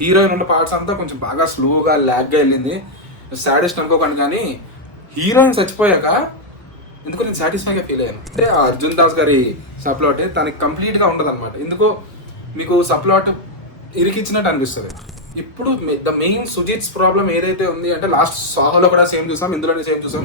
Heroine ఉన్న parts అంతా కొంచెం బాగా స్లోగా ల్యాగ్గా వెళ్ళింది. సాడెస్ట్ అనుకోకండి, కానీ హీరోయిన్ చచ్చిపోయాక ఎందుకో నేను సాటిస్ఫైగా ఫీల్ అయ్యాను. అంటే ఆ అర్జున్ దాస్ గారి సప్లాట్ తనకి కంప్లీట్గా ఉండదు అనమాట. ఎందుకో మీకు సప్లాట్ ఇరికిచ్చినట్టు అనిపిస్తుంది. ఇప్పుడు ద మెయిన్ సుజిత్స్ ప్రాబ్లం ఏదైతే ఉంది అంటే, లాస్ట్ సాహోలో కూడా సేమ్ చూసాం, ఇందులోనే సేమ్ చూసాం.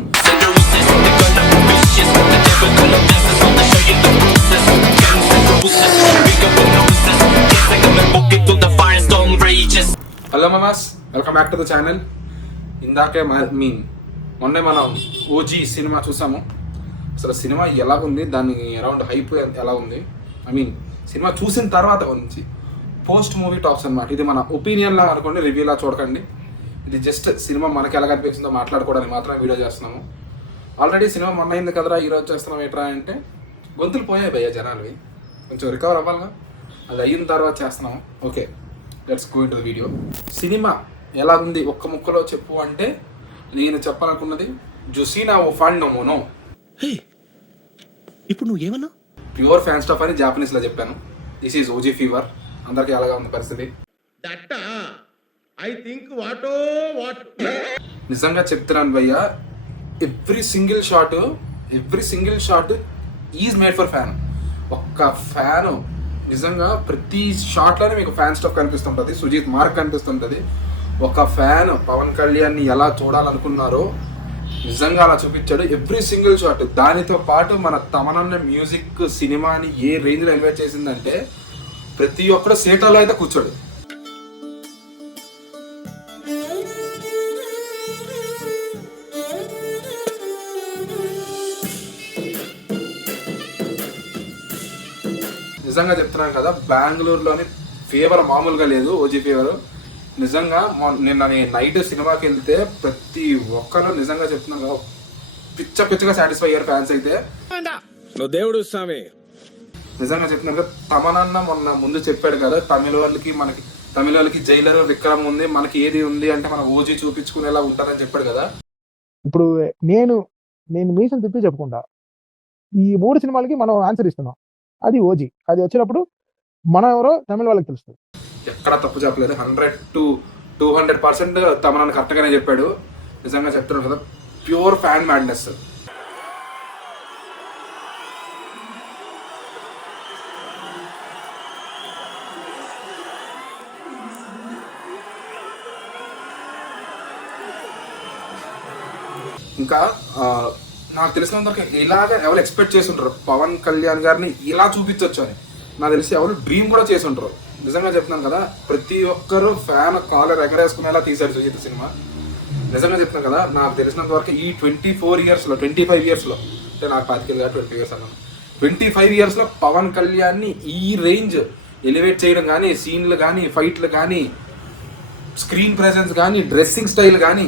హలో మామాస్, welcome back to the channel. ఇందాకే మొన్నే మనం ఓజీ సినిమా చూసాము. అసలు సినిమా ఎలా ఉంది, దాని అరౌండ్ హైప్ ఎలా ఉంది, సినిమా చూసిన తర్వాత నుంచి పోస్ట్ మూవీ టాక్స్ అనమాట. ఇది మన ఒపీనియన్ లా అనుకోండి, రివ్యూలా చూడకండి. ఇది జస్ట్ సినిమా మనకి ఎలా కనిపిస్తుందో మాట్లాడుకోవడానికి మాత్రమే వీడియో చేస్తున్నాము. ఆల్రెడీ సినిమా మొన్న అయింది కదరా, ఈరోజు చేస్తున్నాం ఏంట్రా అంటే గొంతులు పోయాయి భయ్యా జనాలవి, కొంచెం రికవర్ అవ్వాలిగా. అది అయిన తర్వాత చేస్తున్నాము. Okay, let's go into the video. Cinema ఎలా ఉంది ఒక్క ముక్కలో చెప్పు అంటే, నేను చెప్పాలనుకున్నది జుసీనా ఓ ఫండ్ నమోనో. ఇప్పుడు నువ్వు ఏమన్నా ప్యూర్ ఫ్యాన్ స్టఫ్ అని జాపనీస్లో చెప్పాను. This is OG fever. అందరికీ అలాగా ఉంది పరిస్థితి. నిజంగా చెప్తున్నాను భయ్య, every single shot is made for fan. ఒక్క ఫ్యాన్ నిజంగా ప్రతి షాట్లోనే మీకు ఫ్యాన్ స్టఫ్ కనిపిస్తుంటుంది, సుజిత్ మార్క్ కనిపిస్తుంటుంది. ఒక ఫ్యాన్ పవన్ కళ్యాణ్ని ఎలా చూడాలనుకున్నారో నిజంగా అలా చూపించాడు ఎవ్రీ సింగిల్ షాట్. దానితో పాటు మన తమనన్న మ్యూజిక్ సినిమాని ఏ రేంజ్లో ఎలివేట్ చేసిందంటే, ప్రతి ఒక్కరు సీటాలో అయితే కూర్చోడు. నిజంగా చెప్తున్నాను కదా, బెంగళూరులోని ఫీవర్ మామూలుగా లేదు, ఓజీ ఫీవర్. నిజంగా నిన్న నైట్ సినిమాకి వెళ్తే ప్రతి ఒక్కరు నిజంగా చెప్తున్నాను కదా, పిచ్చగా సాటిస్ఫై అయ్యారు ఫ్యాన్స్ అయితే. దేవుడు స్వామి నిజంగా చెప్తున్నాను కదా, తమనన్న మొన్న ముందు చెప్పాడు కదా, తమిళ వాళ్ళకి జైలర్ విక్రమ్ ఉంది, మనకి ఏది ఉంది అంటే మనం ఓజీ చూపించుకునేలా ఉంటారని చెప్పాడు కదా. ఇప్పుడు నేను మీసం తిప్పి చెప్పుకుంటా, ఈ 3 సినిమాలకి మనం ఆన్సర్ ఇస్తున్నాం. అది ఓజీ. అది వచ్చినప్పుడు మనం ఎవరో తమిళ వాళ్ళకి తెలుస్తుంది. ఎక్కడ తప్పు చెప్పలేదు, 100 to 200% తమనన్న కరెక్ట్గానే చెప్పాడు. నిజంగా చెప్తున్నాను కదా, ప్యూర్ ఫ్యాన్ మ్యాడ్నెస్. ఇంకా నాకు తెలిసినంతవరకు ఇలాగ ఎవరు ఎక్స్పెక్ట్ చేసి ఉంటారు పవన్ కళ్యాణ్ గారిని ఇలా చూపించవచ్చు అని. నాకు తెలిసి ఎవరు డ్రీమ్ కూడా చేసి ఉంటారు. నిజంగా చెప్తున్నాను కదా, ప్రతి ఒక్కరు ఫ్యాన్ కాలర్ ఎగరేసుకునేలా తీశారు సుజిత్ సినిమా. నిజంగా చెప్తున్నాను కదా, నాకు తెలిసినంత వరకు ఈ 25 ఇయర్స్లో అంటే నాకు 25 years అన్నాను, 25 yearsలో పవన్ కళ్యాణ్ని ఈ రేంజ్ ఎలివేట్ చేయడం కానీ, సీన్లు కానీ, ఫైట్లు కానీ, స్క్రీన్ ప్రెజెన్స్ కానీ, డ్రెస్సింగ్ స్టైల్ కానీ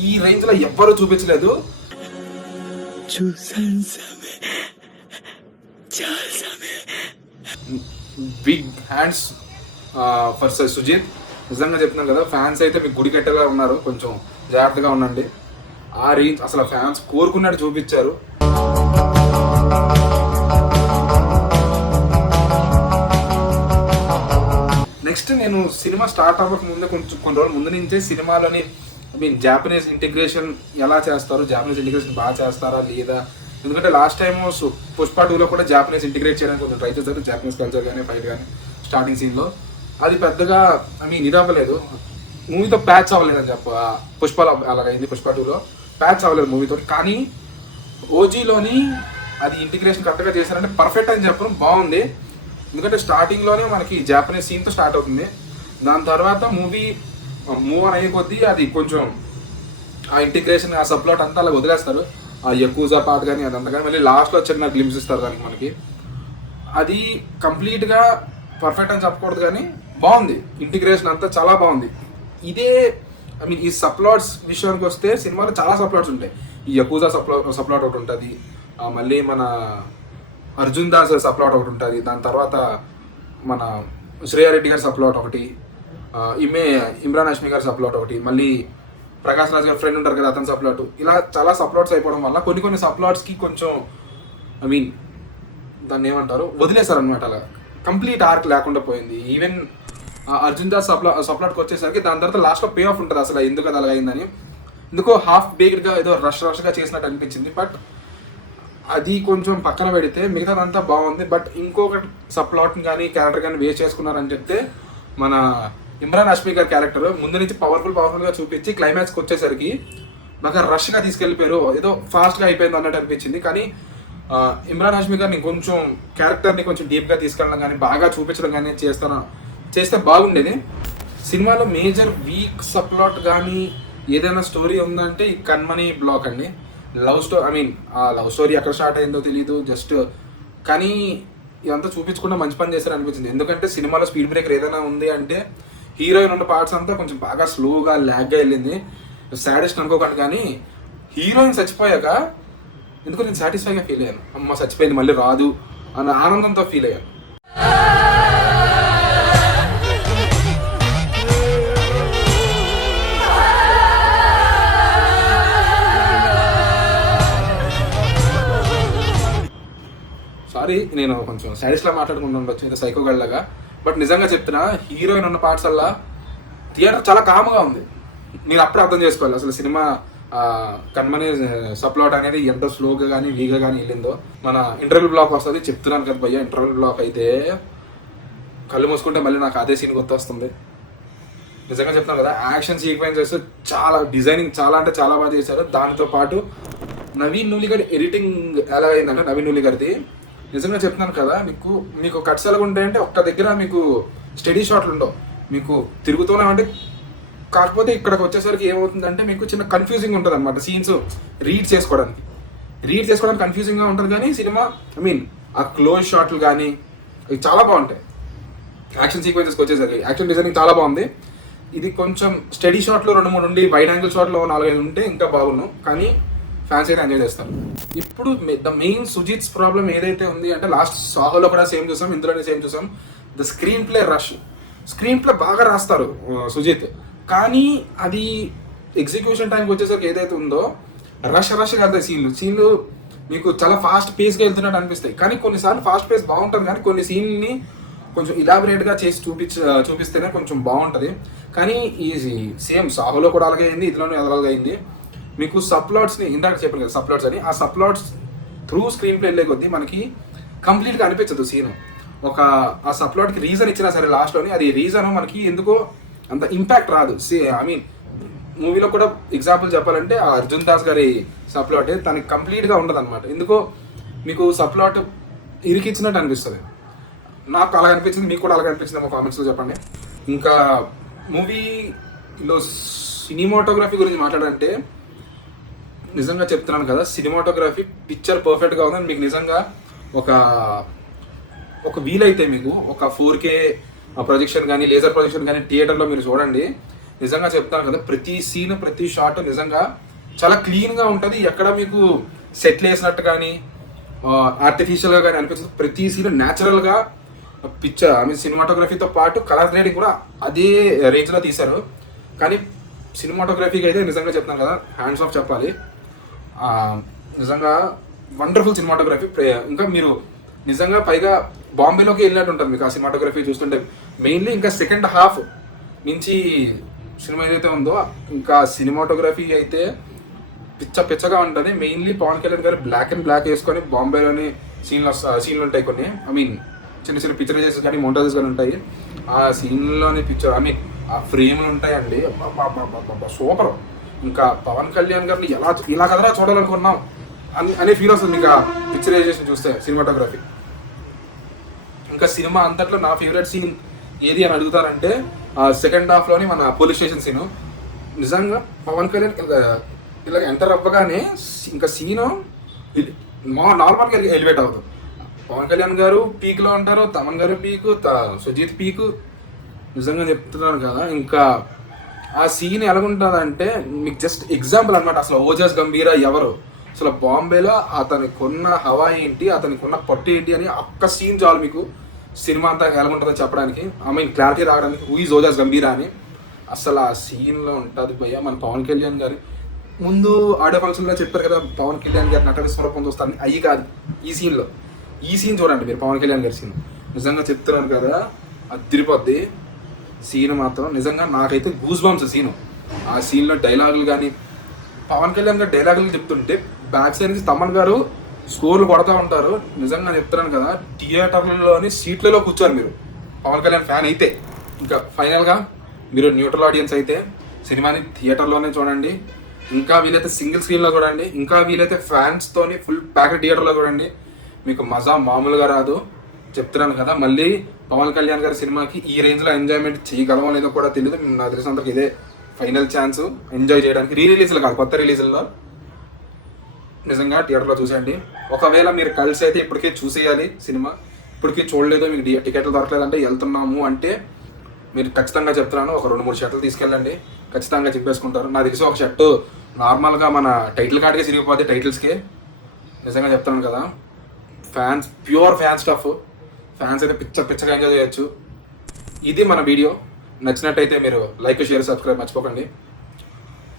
ఈ రేంజ్లో ఎవ్వరూ చూపించలేదు. Big hands for Sujeeth. నిజంగా చెప్తున్నాను కదా, ఫ్యాన్స్ అయితే మీకు గుడి కట్టేలా ఉన్నారు, కొంచెం జాగ్రత్తగా ఉండండి. ఆ రేంజ్ అసలు ఫ్యాన్స్ కోరుకున్నట్టు చూపించారు. నెక్స్ట్ నేను సినిమా స్టార్ట్ అవ్వక ముందే కొన్ని రోజుల ముందు నుంచే సినిమాలోని జాపనీస్ ఇంటిగ్రేషన్ ఎలా చేస్తారు, జాపనీస్ ఇంటిగ్రేషన్ బాగా చేస్తారా లేదా, ఎందుకంటే లాస్ట్ టైం పుష్ప 2లో కూడా జాపనీస్ ఇంటిగ్రేట్ చేయడానికి కొంచెం ట్రై చేశారు, జాపనీస్ కల్చర్ కానీ ఫైట్ కానీ స్టార్టింగ్ సీన్లో. అది పెద్దగా ఇది అవ్వలేదు, మూవీతో ప్యాచ్ అవ్వలేదని పుష్పలో అలాగైంది, పుష్ప 2లో ప్యాచ్ అవ్వలేదు మూవీతో. కానీ ఓజీలోని అది ఇంటిగ్రేషన్ కరెక్ట్గా చేశారంటే పర్ఫెక్ట్ అని చెప్పడం బాగుంది. ఎందుకంటే స్టార్టింగ్లోనే మనకి జాపనీస్ సీన్తో స్టార్ట్ అవుతుంది, దాని తర్వాత మూవ్ అయ్యే కొద్దీ అది కొంచెం ఆ ఇంటిగ్రేషన్ ఆ సప్లాట్ అంతా అలా వదిలేస్తారు, ఆ యకూజా పార్ట్ కానీ అదంతా కానీ, మళ్ళీ లాస్ట్లో చిన్న గ్లిమ్స్ ఇస్తారు దానికి మనకి. అది కంప్లీట్గా పర్ఫెక్ట్ అని చెప్పకూడదు కానీ బాగుంది, ఇంటిగ్రేషన్ అంతా చాలా బాగుంది. ఇదే ఈ సప్లాట్స్ విషయానికి వస్తే సినిమాలో చాలా సప్లాట్స్ ఉంటాయి. ఈ యకూజా సప్లాట్ ఒకటి ఉంటుంది, మళ్ళీ మన అర్జున్ దాస్ సప్లాట్ ఒకటి ఉంటుంది, దాని తర్వాత మన శ్రేయారెడ్డి గారి సప్లాట్ ఒకటి, ఇమ్రాన్ హష్మి గారి సప్లాట్ ఒకటి, మళ్ళీ ప్రకాష్ రాజ్ గారి ఫ్రెండ్ ఉంటారు కదా అతని సప్లాట్. ఇలా చాలా సప్లాట్స్ అయిపోవడం వల్ల కొన్ని సప్లాట్స్కి కొంచెం దాన్ని ఏమంటారు వదిలేశారు అనమాట. అలా కంప్లీట్ ఆర్క్ లేకుండా పోయింది. ఈవెన్ అర్జున్ దాస్ సప్లాట్కి వచ్చేసరికి దాని తర్వాత లాస్ట్లో పే ఆఫ్ ఉంటుంది అసలు ఎందుకు అది అలా అయిందని. ఎందుకో హాఫ్ బేక్డ్గా ఏదో రష్గా చేసినట్టు అనిపించింది. బట్ అది కొంచెం పక్కన పెడితే మిగతాదంతా బాగుంది. బట్ ఇంకొక సప్లాట్ని కానీ క్యారెక్టర్ కానీ వేస్ట్ చేసుకున్నారని చెప్తే మన ఇమ్రాన్ హష్మీ గారి క్యారెక్టర్ ముందు నుంచి పవర్ఫుల్గా చూపించి క్లైమాక్స్కి వచ్చేసరికి బాగా రష్గా తీసుకెళ్ళిపోయారు, ఏదో ఫాస్ట్గా అయిపోయింది అన్నట్టు అనిపించింది. కానీ ఇమ్రాన్ హష్మీ గారిని కొంచెం క్యారెక్టర్ని కొంచెం డీప్గా తీసుకెళ్ళడం కానీ బాగా చూపించడం కానీ చేస్తే బాగుండేది. సినిమాలో మేజర్ వీక్ సప్లాట్ కానీ ఏదైనా స్టోరీ ఉందంటే ఈ కన్మణి బ్లాక్ అండి. ఆ లవ్ స్టోరీ ఎక్కడ స్టార్ట్ అయిందో తెలియదు జస్ట్. కానీ ఇదంతా చూపించకుండా మంచి పని చేశారు అనిపించింది. ఎందుకంటే సినిమాలో స్పీడ్ బ్రేకర్ ఏదైనా ఉంది అంటే హీరోయిన్ ఉన్న పార్ట్స్ అంతా కొంచెం బాగా స్లోగా ల్యాగ్గా వెళ్ళింది. సాడెస్ట్ అనుకోకండి, కానీ హీరోయిన్ చచ్చిపోయాక ఎందుకో నేను సాటిస్ఫైగా ఫీల్ అయ్యాను. అమ్మ చచ్చిపోయింది మళ్ళీ రాదు అన్న ఆనందంతో ఫీల్ అయ్యాను. సారీ, నేను కొంచెం సాడెస్ట్లా మాట్లాడుకుంటూ ఉండొచ్చు ఏదో సైకో గళ్ళగా. బట్ నిజంగా చెప్తున్నా, హీరోయిన్ ఉన్న పార్ట్స్ వల్ల థియేటర్ చాలా కామ్గా ఉంది. మీరు అప్పుడే అర్థం చేసుకోవాలి అసలు సినిమా కన్మని సప్లాట్ అనేది ఎంత స్లోగా కానీ వీగా కానీ వెళ్ళిందో. మన ఇంటర్వెల్ బ్లాక్ వస్తుంది, చెప్తున్నాను కదా భయ్య. ఇంటర్వెల్ బ్లాక్ అయితే కళ్ళు మూసుకుంటే మళ్ళీ నాకు అదే సీన్ గుర్తొస్తుంది. నిజంగా చెప్తున్నాను కదా, యాక్షన్ సీక్వెన్సెస్ చాలా డిజైనింగ్ చాలా అంటే చాలా బాగా చేశారు. దానితో పాటు నవీన్ నూలి గారి ఎడిటింగ్ ఎలా అయిందంటే, నవీన్ నూలి గారిది నిజంగా చెప్తున్నాను కదా, మీకు కట్స్ ఎలాగ ఉంటాయంటే ఒక్క దగ్గర మీకు స్టడీ షాట్లు ఉండవు, మీకు తిరుగుతూనే అంటే. కాకపోతే ఇక్కడికి వచ్చేసరికి ఏమవుతుందంటే మీకు చిన్న కన్ఫ్యూజింగ్ ఉంటుంది అనమాట. సీన్స్ రీడ్ చేసుకోవడానికి కన్ఫ్యూజింగ్గా ఉంటుంది. కానీ సినిమా ఆ క్లోజ్ షాట్లు కానీ చాలా బాగుంటాయి. యాక్షన్ సీక్వెన్సెస్కి వచ్చేసరికి యాక్షన్ డిజైనింగ్ చాలా బాగుంది. ఇది కొంచెం స్టడీ షాట్లు 2-3 ఉండి వైడ్ యాంగిల్ షాట్లో 4-5 ఉంటే ఇంకా బాగున్నాం. కానీ ఫ్యాన్స్ అయితే ఎంజాయ్ చేస్తారు. ఇప్పుడు ద మెయిన్ సుజిత్స్ ప్రాబ్లం ఏదైతే ఉంది అంటే, లాస్ట్ సాహోలో కూడా సేమ్ చూసాం, ఇందులోనే సేమ్ చూసాం. The screen play rush. Screen play బాగా రాస్తారు సుజిత్, కానీ అది ఎగ్జిక్యూషన్ టైంకి వచ్చేసరికి ఏదైతే ఉందో రష్ కాదు. సీన్లు మీకు చాలా ఫాస్ట్ పేస్గా వెళ్తున్నట్టు అనిపిస్తాయి. కానీ కొన్నిసార్లు ఫాస్ట్ పేస్ బాగుంటుంది, కానీ కొన్ని సీన్ని కొంచెం ఇలాబరేట్గా చేసి చూపిస్తేనే కొంచెం బాగుంటుంది. కానీ ఈ సేమ్ సాహోలో కూడా అలాగే అయింది, ఇదిలోనే అలాగే అయింది. మీకు సప్లాట్స్ని ఇందాక చెప్పాను కదా సప్లాట్స్ అని, ఆ సప్లాట్స్ త్రూ స్క్రీన్ ప్లే వెళ్ళే కొద్దీ మనకి కంప్లీట్గా అనిపించదు సీన్. ఆ సప్లాట్కి రీజన్ ఇచ్చినా సరే లాస్ట్లోని అది రీజన్ మనకి ఎందుకో అంత ఇంపాక్ట్ రాదు. మూవీలో కూడా ఎగ్జాంపుల్ చెప్పాలంటే ఆ అర్జున్ దాస్ గారి సప్లాట్ తనకి కంప్లీట్గా ఉండదు అనమాట. ఎందుకో మీకు సప్లాట్ ఇరికిచ్చినట్టు అనిపిస్తుంది. నాకు అలా అనిపించింది, మీకు కూడా అలాగే అనిపించింది, మా కామెంట్స్లో చెప్పండి. ఇంకా మూవీలో సినిమాటోగ్రఫీ గురించి మాట్లాడంటే నిజంగా చెప్తున్నాను కదా, సినిమాటోగ్రఫీ పిక్చర్ పర్ఫెక్ట్గా ఉందని మీకు నిజంగా ఒక వీలైతే మీకు ఒక 4K ప్రొజెక్షన్ కానీ లేజర్ ప్రొజెక్షన్ కానీ థియేటర్లో మీరు చూడండి. నిజంగా చెప్తాను కదా, ప్రతి సీన్ ప్రతి షాట్ నిజంగా చాలా క్లీన్గా ఉంటుంది. ఎక్కడ మీకు సెట్లు వేసినట్టు కానీ ఆర్టిఫిషియల్గా కానీ అనిపిస్తుంది. ప్రతి సీన్ న్యాచురల్గా పిక్చర్ సినిమాటోగ్రఫీతో పాటు కలర్ గ్రేడింగ్ కూడా అదే రేంజ్లో తీశారు. కానీ సినిమాటోగ్రఫీకి అయితే నిజంగా చెప్తాను కదా, హ్యాండ్స్ ఆఫ్ చెప్పాలి. నిజంగా వండర్ఫుల్ సినిమాటోగ్రఫీ. ఇంకా మీరు నిజంగా పైగా బాంబేలోకి వెళ్ళినట్టు ఉంటుంది మీకు ఆ సినిమాటోగ్రఫీ చూస్తుంటే. మెయిన్లీ ఇంకా సెకండ్ హాఫ్ నుంచి సినిమా ఏదైతే ఉందో ఇంకా సినిమాటోగ్రఫీ అయితే పిచ్చగా ఉంటుంది. మెయిన్లీ పవన్ కళ్యాణ్ గారు బ్లాక్ వేసుకొని బాంబేలోని సీన్లు ఉంటాయి కొన్ని. చిన్న పిక్చరైజెస్ కానీ మోంటాజెస్ కానీ ఉంటాయి. ఆ సీన్లోని పిక్చర్ ఆ ఫ్రేమ్లు ఉంటాయండి, సూపర్. ఇంకా పవన్ కళ్యాణ్ గారిని ఇలా కదరా చూడాలనుకున్నాం అనే ఫీల్ వస్తుంది మీకు ఆ పిక్చరైజేషన్ చూస్తే సినిమాటోగ్రఫీ. ఇంకా సినిమా అంతట్లో నా ఫేవరెట్ సీన్ ఏది అని అడుగుతారంటే సెకండ్ హాఫ్లోని మన పోలీస్ స్టేషన్ సీను. నిజంగా పవన్ కళ్యాణ్ ఇలా ఎంటర్ అవ్వగానే ఇంకా సీను నార్మల్గా ఎలివేట్ అవుతుంది. పవన్ కళ్యాణ్ గారు పీక్లో ఉంటారు, తమన్ గారు పీకు, సుజిత్ పీకు. నిజంగా చెప్తున్నాను కదా, ఇంకా ఆ సీన్ ఎలాగుంటుందంటే మీకు జస్ట్ ఎగ్జాంపుల్ అనమాట. అసలు ఓజస్ గంభీరా ఎవరు, అసలు బాంబేలో అతనికి ఉన్న హవా ఏంటి, అతనికి ఉన్న పట్టు ఏంటి అని ఒక్క సీన్ చాలు మీకు సినిమా అంతా ఎలాగుంటుందో చెప్పడానికి. క్లారిటీ రావడానికి హూ ఈజ్ ఓజస్ గంభీరా అని. అసలు ఆ సీన్లో ఉంటుంది భయ్య. మన పవన్ కళ్యాణ్ గారు ముందు ఆడియో ఫంక్షన్లో చెప్పారు కదా, పవన్ కళ్యాణ్ గారి నట విస్మరణ పొందొస్తాను. అయ్యి కాదు, ఈ సీన్ చూడండి మీరు, పవన్ కళ్యాణ్ గారి సీన్. నిజంగా చెప్తున్నారు కదా, అదిరిపోద్ది. సీన్ మాత్రం నిజంగా నాకైతే గూస్ బంప్స్ సీను. ఆ సీన్లో డైలాగులు కానీ పవన్ కళ్యాణ్ గారు డైలాగులు చెప్తుంటే బ్యాక్ సైడ్ నుంచి తమన్ గారు స్కోర్లు కొడతా ఉంటారు. నిజంగా చెప్తున్నాను కదా, థియేటర్లలోని సీట్లలో కూర్చోరు మీరు పవన్ కళ్యాణ్ ఫ్యాన్ అయితే. ఇంకా ఫైనల్గా మీరు న్యూట్రల్ ఆడియన్స్ అయితే సినిమాని థియేటర్లోనే చూడండి, ఇంకా వీలైతే సింగిల్ స్క్రీన్లో చూడండి, ఇంకా వీలైతే ఫ్యాన్స్తోని ఫుల్ ప్యాకెట్ థియేటర్లో చూడండి. మీకు మజా మామూలుగా రాదు చెప్తున్నాను కదా. మళ్ళీ పవన్ కళ్యాణ్ గారి సినిమాకి ఈ రేంజ్లో ఎంజాయ్మెంట్ చేయగలమో లేదో కూడా తెలియదు. నాకు తెలిసినంతకు ఇదే ఫైనల్ ఛాన్స్ ఎంజాయ్ చేయడానికి. రిలీజ్లు కాదు, కొత్త రిలీజుల్లో నిజంగా థియేటర్లో చూసేయండి. ఒకవేళ మీరు కలిసి అయితే ఇప్పటికే చూసేయాలి సినిమా, ఇప్పటికీ చూడలేదు, మీకు టికెట్లు దొరకలేదంటే వెళ్తున్నాము అంటే మీరు ఖచ్చితంగా చెప్తున్నాను ఒక 2-3 షర్ట్లు తీసుకెళ్ళండి, ఖచ్చితంగా చెప్పేసుకుంటారు. నాకు తెలిసి ఒక షర్టు నార్మల్గా మన టైటిల్ కార్డ్కే సిరిగిపోతే టైటిల్స్కే. నిజంగా చెప్తున్నాను కదా, fans pure fan stuff, fans అయితే పిచ్చగా ఎంజాయ్ చేయొచ్చు. ఇది మన వీడియో. నచ్చినట్టయితే మీరు లైక్, షేర్, సబ్స్క్రైబ్ మర్చిపోకండి.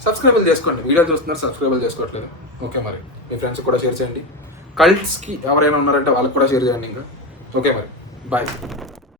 సబ్స్క్రైబుల్ చేసుకోండి, వీడియో చూస్తున్నారు సబ్స్క్రైబుల్ చేసుకోవట్లేదు. ఓకే, మరి మీ ఫ్రెండ్స్ కూడా షేర్ చేయండి. కల్ట్స్కి ఎవరైనా ఉన్నారంటే వాళ్ళకి కూడా షేర్ చేయండి ఇంకా. ఓకే మరి, బాయ్.